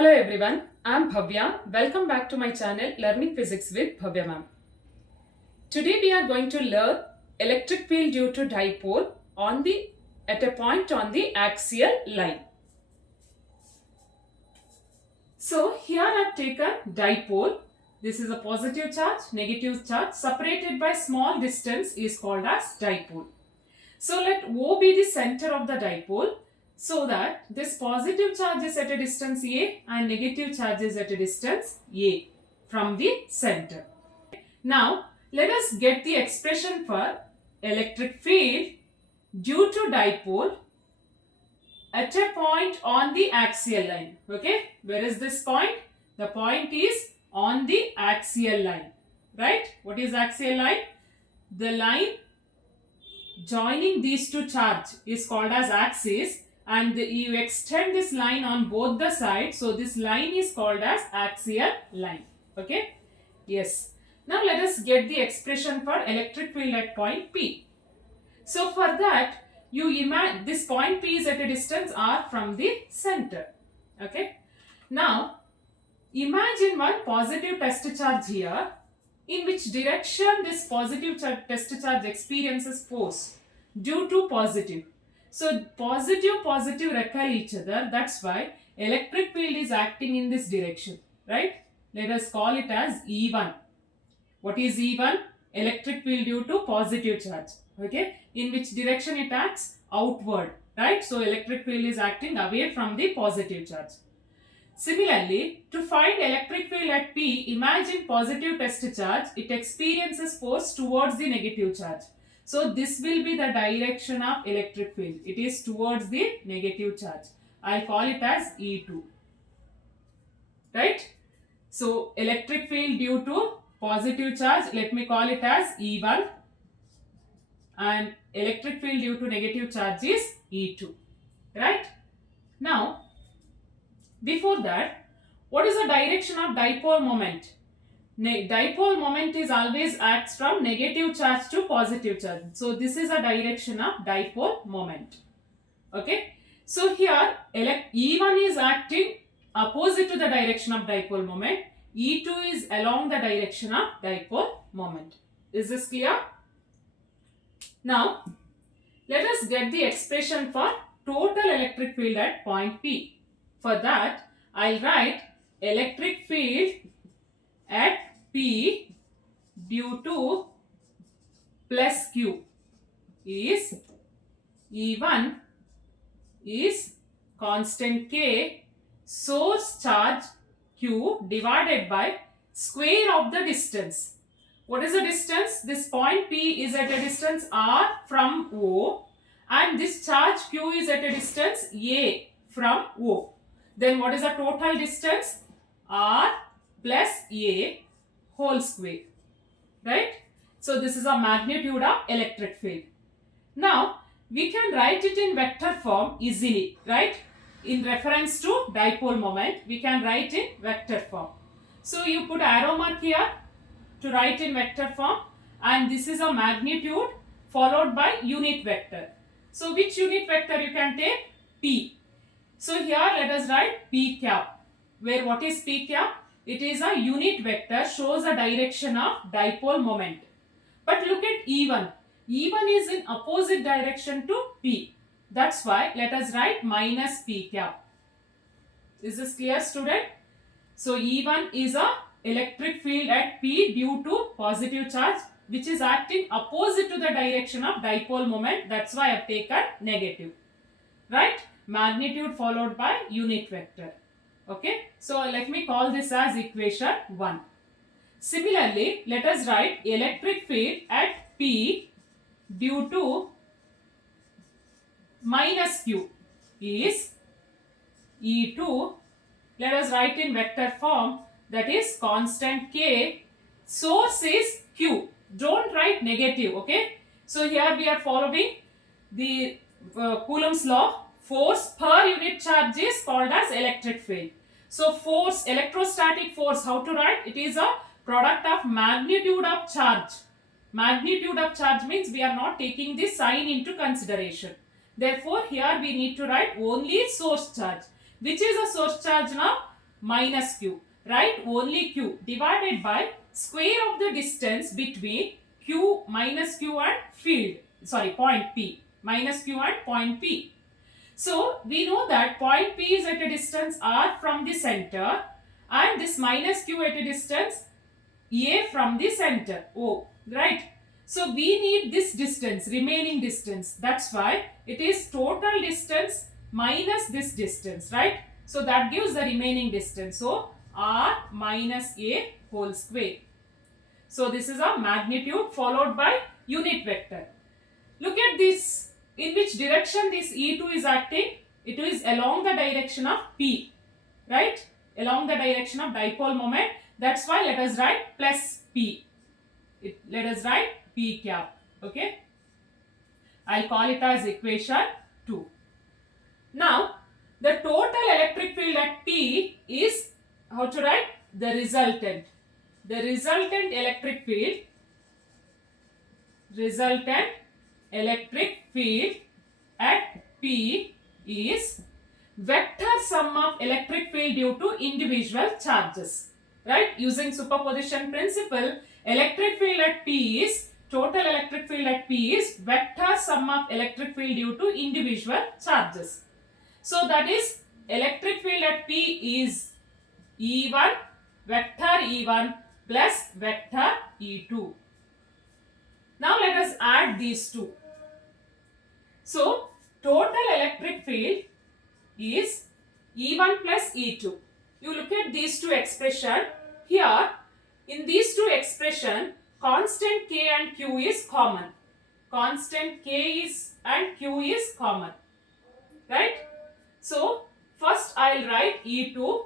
Hello everyone, I am Bhavya. Welcome back to my channel Learning Physics with Bhavya ma'am. Today we are going to learn electric field due to dipole at a point on the axial line. So here I have taken dipole. This is a positive charge, negative charge separated by small distance is called as dipole. So let O be the center of the dipole so that this positive charge is at a distance A and negative charge is at a distance A from the center. Now let us get the expression for electric field due to dipole at a point on the axial line. Okay, where is this point? The point is on the axial line, right? What is axial line? The line joining these two charges is called as axis, and you extend this line on both the sides, so this line is called as axial line. Okay, yes. Now let us get the expression for electric field at point P. So for that, you imagine this point P is at a distance r from the center. Okay, now imagine one positive test charge here. In which direction this positive test charge experiences force? Due to positive. So positive repel each other. That's why electric field is acting in this direction, right? Let us call it as E1. What is E1? Electric field due to positive charge. Okay, in which direction it acts? Outward, right? So electric field is acting away from the positive charge. Similarly, to find electric field at P, imagine positive test charge. It experiences force towards the negative charge. So this will be the direction of electric field. It is towards the negative charge. I'll call it as E2. Right? So electric field due to positive charge, let me call it as E1. And electric field due to negative charge is E2. Right? Now, before that, what is the direction of dipole moment? Dipole moment is always acts from negative charge to positive charge. So this is a direction of dipole moment. Okay. So here E1 is acting opposite to the direction of dipole moment. E2 is along the direction of dipole moment. Is this clear? Now let us get the expression for total electric field at point P. For that, I'll write electric field at P due to plus Q is E1 is constant K source charge Q divided by square of the distance. What is the distance? This point P is at a distance R from O and this charge Q is at a distance A from O. Then what is the total distance? R plus A whole square. Right? So this is a magnitude of electric field. Now we can write it in vector form easily. Right? In reference to dipole moment, we can write in vector form. So you put arrow mark here to write in vector form, and this is a magnitude followed by unit vector. So which unit vector you can take? P. So here let us write P cap, where what is P cap? It is a unit vector, shows a direction of dipole moment. But look at E1. E1 is in opposite direction to P. That's why let us write minus P cap. Is this clear, student? So E1 is a electric field at P due to positive charge which is acting opposite to the direction of dipole moment. That's why I have taken negative. Right? Magnitude followed by unit vector. Okay, so let me call this as equation 1. Similarly, let us write electric field at P due to minus Q is E2. Let us write in vector form, that is constant K, source is Q. Don't write negative, okay? So here we are following the Coulomb's law. Force per unit charge is called as electric field. So force, electrostatic force, how to write? It is a product of magnitude of charge. Magnitude of charge means we are not taking this sign into consideration. Therefore, here we need to write only source charge. Which is a source charge now? minus q, right? Only q divided by square of the distance between q minus q and field, sorry, point P, minus q and point P. So we know that point P is at a distance r from the center and this minus q at a distance a from the center O, right? So we need this distance, remaining distance. That's why it is total distance minus this distance, right? So that gives the remaining distance. So r minus a whole square. So this is a magnitude followed by unit vector. Look at this. In which direction this E2 is acting? It is along the direction of P, right? Along the direction of dipole moment. That's why let us write plus P. Let us write P cap. Okay. I'll call it as equation 2. Now, the total electric field at P is, how to write? The resultant. The resultant electric field at P is vector sum of electric field due to individual charges, right? Using superposition principle, electric field at P is, total electric field at P is vector sum of electric field due to individual charges. So that is electric field at P is E1, vector E1 plus vector E2. Now let us add these two. So total electric field is E1 plus E2. You look at these two expressions. Here, in these two expressions, constant K and Q is common. Constant K is and Q is common. Right? So, first I will write E2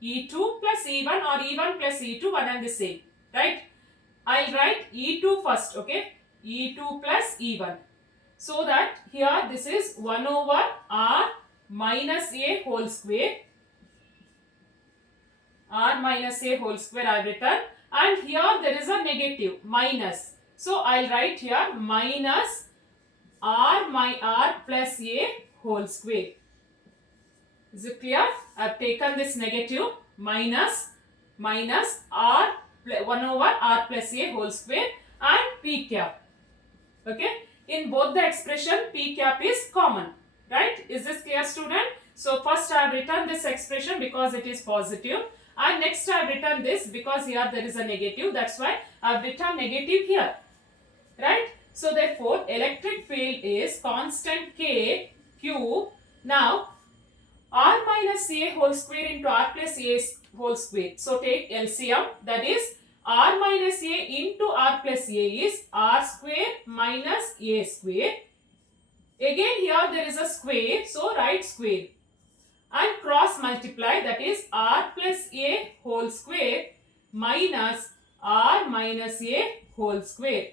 plus E1 or E1 plus E2, one and the same. Right? I will write E2 first, okay? E2 plus E1. So that here this is 1 over R minus A whole square. R minus A whole square I have written. And here there is a negative, minus. So I will write here minus R plus A whole square. Is it clear? I have taken this negative minus R 1 over R plus A whole square and P cap. Okay. In both the expression, P cap is common. Right? Is this clear, student? So first I have written this expression because it is positive. And next I have written this because here there is a negative. That's why I have written negative here. Right? So therefore, electric field is constant K, Q. Now, R minus A whole square into R plus A whole square. So take LCM, that is R minus A into R plus A is R square minus A square. Again here there is a square, so write square. And cross multiply, that is R plus A whole square minus R minus A whole square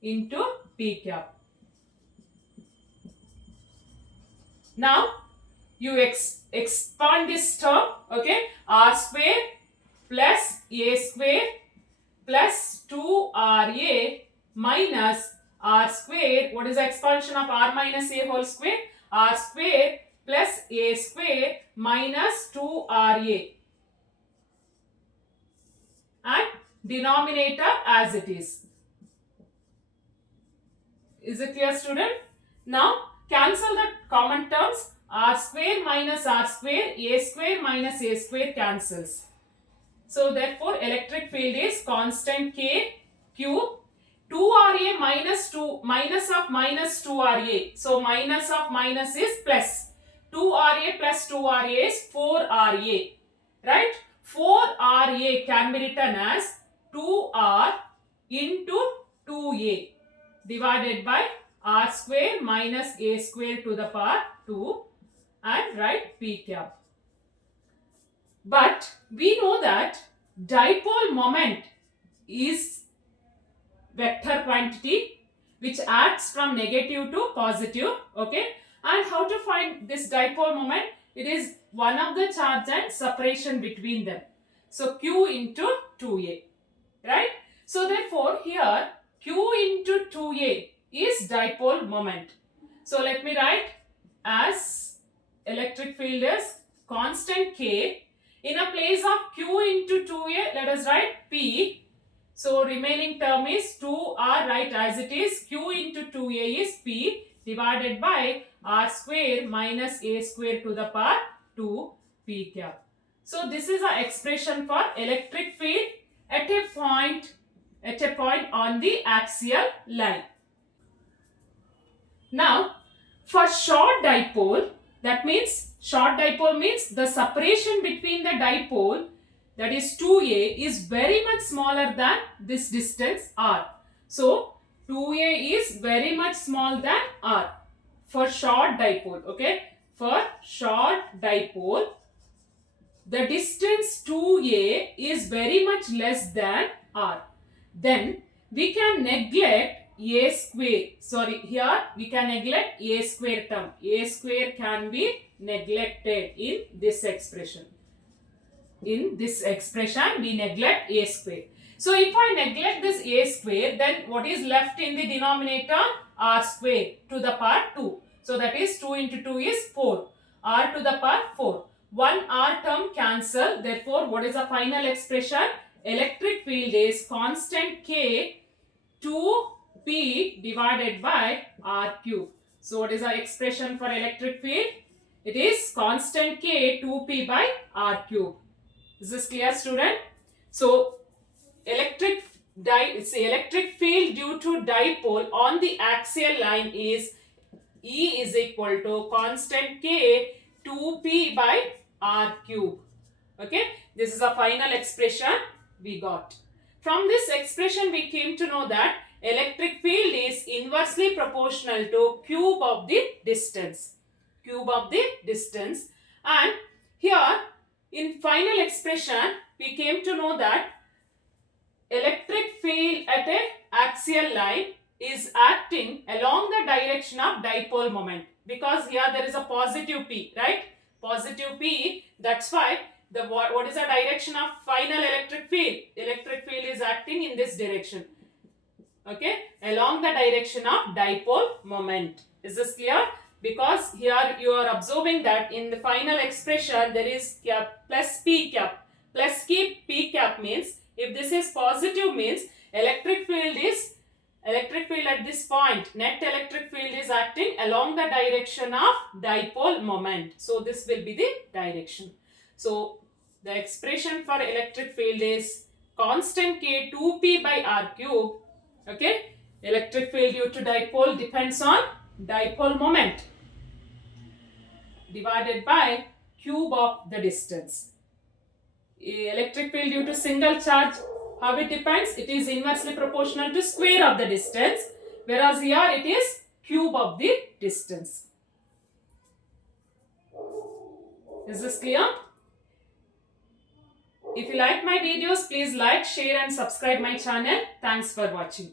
into P cap. Now you expand this term, okay? R square plus A square plus 2RA minus R square. What is the expansion of R minus A whole square? R square plus A square minus 2RA. And denominator as it is. Is it clear, student? Now cancel the common terms. R square minus R square, A square minus A square cancels. So therefore electric field is constant K, Q, 2RA minus 2, minus of minus 2RA. So minus of minus is plus. 2RA plus 2RA is 4RA. Right? 4RA can be written as 2R into 2A divided by R square minus A square to the power 2 and write P cap. But we know that dipole moment is vector quantity which acts from negative to positive, okay? And how to find this dipole moment? It is one of the charge and separation between them. So Q into 2A, right? So therefore here Q into 2A is dipole moment. So let me write as electric field is constant K. In a place of Q into 2A, let us write P. So remaining term is 2R, write as it is. Q into 2A is P divided by R square minus A square to the power 2 P cap. So this is our expression for electric field at a point on the axial line. Now, for short dipole, that means short dipole means the separation between the dipole, that is 2A, is very much smaller than this distance R. So 2A is very much small than R for short dipole. Okay, for short dipole, the distance 2A is very much less than R. Then we can neglect A square. Sorry, here we can neglect A square term. A square can be neglected in this expression. In this expression, we neglect A square. So if I neglect this A square, then what is left in the denominator? R square to the power 2. So that is 2 into 2 is 4. R to the power 4. One R term cancel. Therefore, what is the final expression? Electric field is constant K 2P divided by R cube. So what is our expression for electric field? It is constant K 2P by R cube. Is this clear, student? So electric field due to dipole on the axial line is E is equal to constant K 2P by R cube. Okay, this is a final expression we got. From this expression we came to know that electric field is inversely proportional to cube of the distance. Cube of the distance. And here in final expression we came to know that electric field at a axial line is acting along the direction of dipole moment, because here there is a positive P, right? Positive P, that's why what is the direction of final electric field? Electric field is acting in this direction. Okay, along the direction of dipole moment. Is this clear? Because here you are observing that in the final expression there is plus P cap. Plus P cap means if this is positive means electric field at this point, net electric field is acting along the direction of dipole moment. So this will be the direction. So the expression for electric field is constant K 2P by R cube. Okay, electric field due to dipole depends on dipole moment divided by cube of the distance. Electric field due to single charge, how it depends? It is inversely proportional to square of the distance, whereas here it is cube of the distance. Is this clear? If you like my videos, please like, share and subscribe my channel. Thanks for watching.